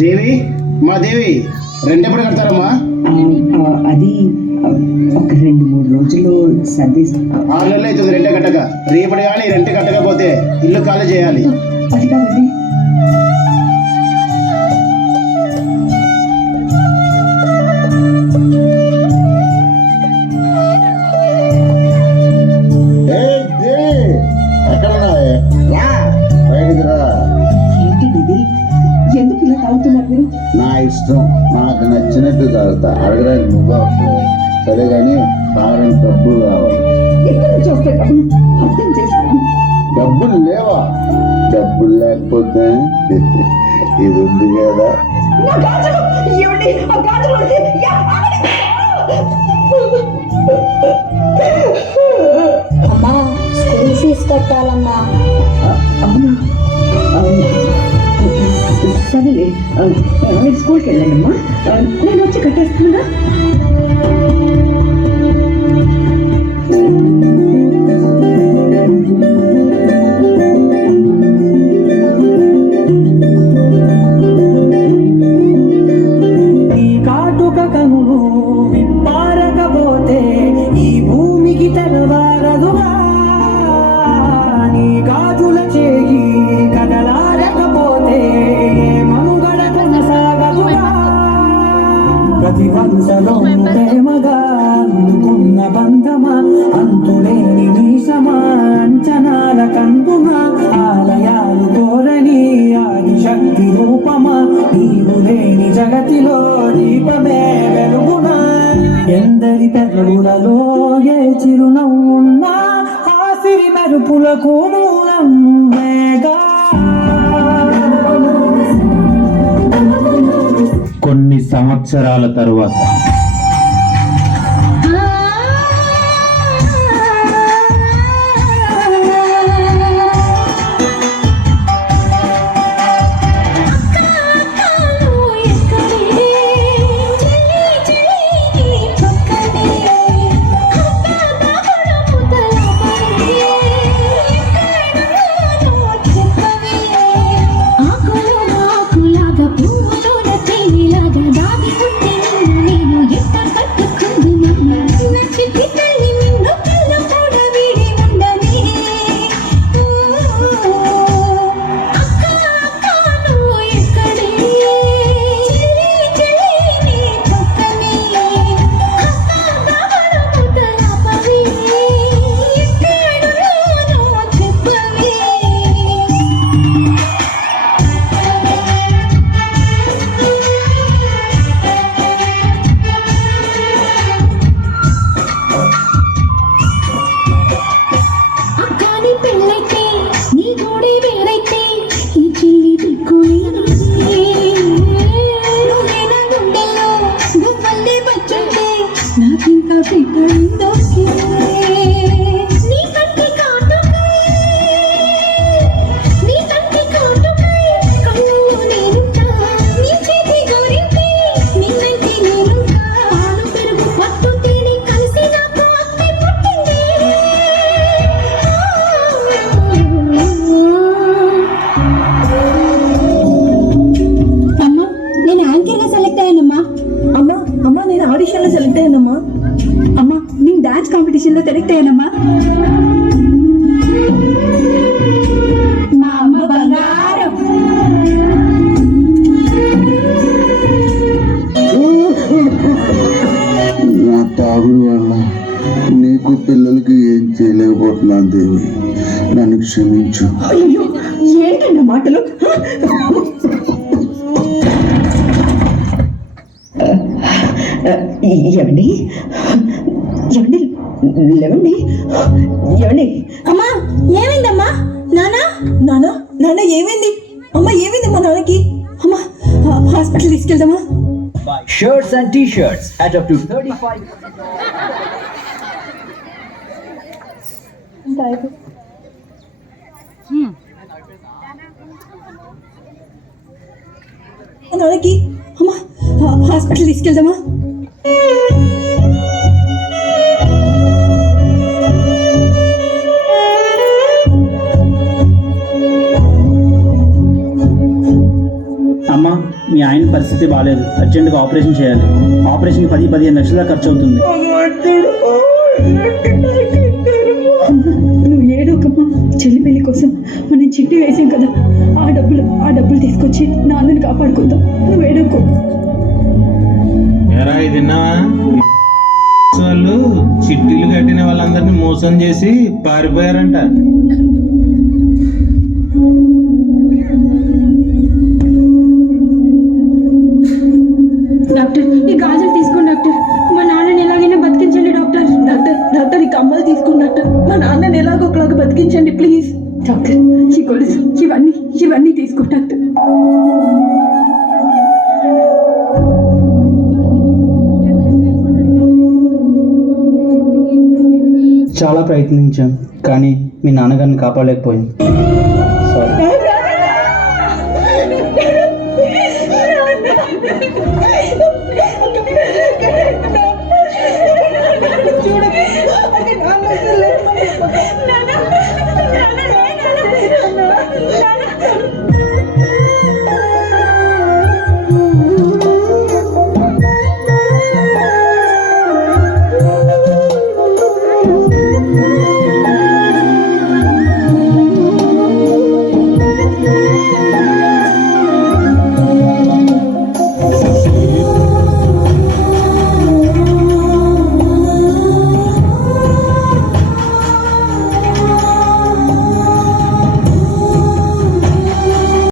దేవి, మా దేవి రెంట్ ఎప్పుడు కడతారమ్మా? అది ఒక 2-3 రోజుల్లో సర్దేస్తాం. 6 నెలలు అవుతుంది రెంట్ కట్టక. రేపటి కానీ రెంట్ కట్టకపోతే ఇల్లు ఖాళీ చేయాలి. అది కాదండి. ఎందుకు ఇలా తాగుతున్నారు మీరు? నా ఇష్టం, నాకు నచ్చినట్టు తాగుతా. అడగడానికి నువ్వు సరే కానీ తాగడానికి డబ్బులు కావాలి. ఎక్కడి నుంచి వస్తాయి డబ్బులు? అర్థం చేసుకోండి. డబ్బులు లేవా? డబ్బులు లేకపోతే ఇది ఉంది కదా. అమ్మా స్కూల్ ఫీజు కట్టాలమ్మా. అవునా? సరేలే, మీరు స్కూల్కి వెళ్ళండి అమ్మా. నేను వచ్చి కట్టేస్తున్నా. కాటుక కనులు విప్పారకపోతే ఈ భూమికి తెలవారదుగా. నీ గాజుల చేయి కదలారకపోతే మనుగడ కొనసాగదుగా. ప్రతి వంశలో ప్రేమగా అందుకున్న బంధమా, అంతులేని మీసమా, అంచనాల కందుమా, ఆలయాలు కోరని ఆది శక్తి రూపమా, నీవు లేని జగతిలో దీపమే వెలుగునా. ఎందరి పెదవులలో ఏ చిరునవ్వున్నా ఆ సిరి మెరుపులకు నువ్వేగా. కొన్ని సంవత్సరాల తరువాత కాంపిటీషన్ లో సెలెక్ట్ అయ్యానమ్మా. మా అమ్మ బంగారం. నా తాగుడు వల్ల నీకు పిల్లలకి ఏం చేయలేకపోతున్నాను దేవి, నన్ను క్షమించు. అయ్యో ఏంటన్న మాటలు? ఏమండి ఏమండి లేవండి. ఏమండి? అమ్మా ఏమైందమ్మా? నానా నానా నాన్న ఏమైంది? అమ్మ ఏమైంది మా నాన్నకి? అమ్మ hospital తీసుకెళ్దామా? Shirts and t-shirts at up to 35. నాన్నకి అమ్మ హాస్పిటల్ తీసుకెళ్దామా? మీ ఆయన పరిస్థితి బాగాలేదు, అర్జెంటుగా ఆపరేషన్ చేయాలి. ఆపరేషన్కి 10-15 లక్షల దాకా ఖర్చు అవుతుంది. నువ్వు ఏడోకమ్మా. చెల్లి పెళ్లి కోసం మనం చిట్టి వేసాం కదా, ఆ డబ్బులు తీసుకొచ్చి నాన్నని కాపాడుకుందాం. నువ్వు ఏడోకు. ఎరా ఇది వాళ్ళు చిట్టీలు కట్టిన వాళ్ళందరినీ మోసం చేసి పారిపోయారంట. డాక్టర్ ఈ గాజులు తీసుకోండి డాక్టర్. మా నాన్నని ఎలాగైనా బతికించండి డాక్టర్. డాక్టర్ ఈ కమ్మలు తీసుకోండి డాక్టర్. మా నాన్నని ఎలాగో ఒకలాగా బతికించండి ప్లీజ్. డాక్టర్ ఈ గొలుసు ఇవన్నీ తీసుకో డాక్టర్. చాలా ప్రయత్నించాం, కానీ మీ నాన్నగారిని కాపాడలేకపోయాం. సారీ. చూడండి